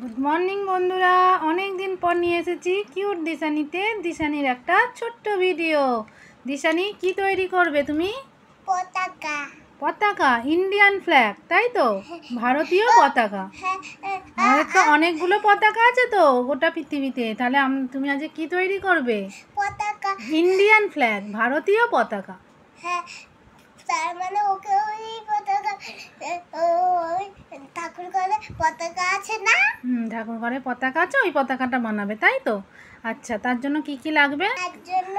Good morning বন্ধুরা, অনেক দিন পর নিয়ে এসেছি কিউট দিশানিতে দিশানির একটা ছোট্ট ভিডিও। দিশানি কি তৈরি করবে তুমি? পতাকা। পতাকা, ইন্ডিয়ান ফ্ল্যাগ, তাই তো? ভারতীয় পতাকা। আমাদের তো অনেকগুলো পতাকা আছে তো গোটা পৃথিবীতে, তাহলে তুমি আজ কি তৈরি করবে? পতাকা, ইন্ডিয়ান ফ্ল্যাগ, ভারতীয় পতাকা। হ্যাঁ, তার মানে ওকে ওই পতাকা, ওই ঠাকুর ঘরে পতাকা আছে না? ঠাকুর ঘরে পতাকা আছে, ওই পতাকাটা বানাবে, তাই তো? আচ্ছা, তার জন্য কি কি লাগবে? তার জন্য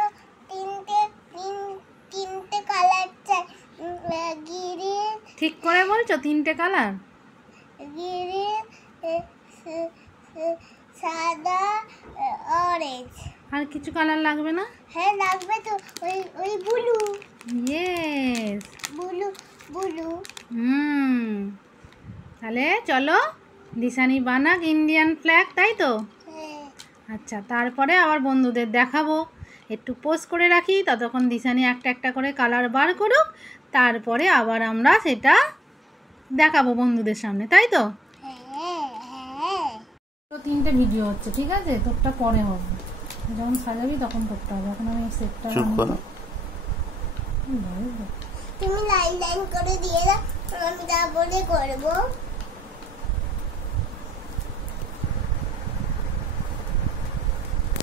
তিনটে কালার চাই। গ্রিন। ঠিক করে বলছো, তিনটে কালার? গ্রিন, সাদা, অরেঞ্জ। আর কিছু কালার লাগবে না? হ্যাঁ লাগবে তো, ওই ব্লু। Yes, blue. তাহলে চলো দিশানি বানাক ইন্ডিয়ান ফ্ল্যাগ, তাই তো? হ্যাঁ। আচ্ছা, তারপরে আবার বন্ধুদের দেখাবো। একটু পোস্ট করে রাখি, ততক্ষণ দিশানি একটা একটা করে কালার বার করুক, তারপরে আবার আমরা সেটা দেখাবো বন্ধুদের সামনে, তাই তো? তো তিনটে ভিডিও হচ্ছে, ঠিক আছে? তোরটা পরে হবে, যখন সাজাবি তখন করতে হবে। এখন আমি সেটটা তুমি লাইন লাইন করে দিয়ে দাও, আমি তারপরে করবো।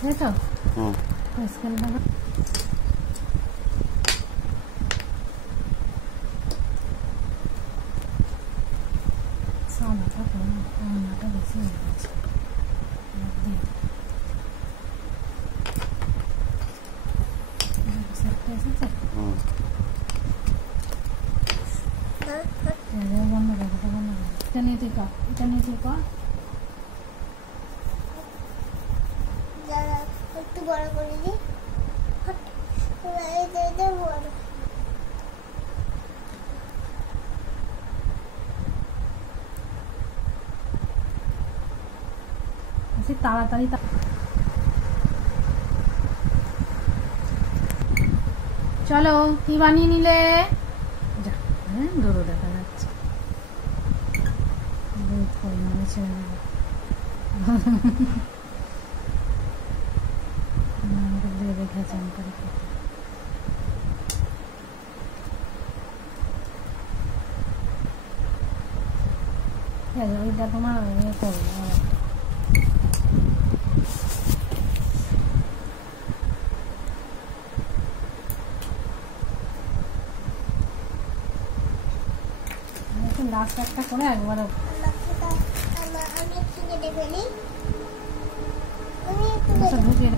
তাই তো? স্কেল লাগা। সাদাটা কম, রান্নাটা বেশি হয়ে গেছে। সেটটা এসেছে, বন্ধ করো, বন্ধ করো। এটা নিয়ে তুই কর, এটা নিয়ে তুই কর। একটু বড় করে দিই, বড়। তাড়াতাড়ি চলো, কি বানিয়ে নিলে? যা, দৌড়ো দেখা যাচ্ছে, বহুত পরিমাণে ছেড়ে দেবো। দেবে ঘেঁচান করে। ঠিক আছে, ওইটা তোমার ইয়ে করবো। লাস্ট একটা করে একবারে আমি একটু কেটে ফেলি। ঢুকিয়ে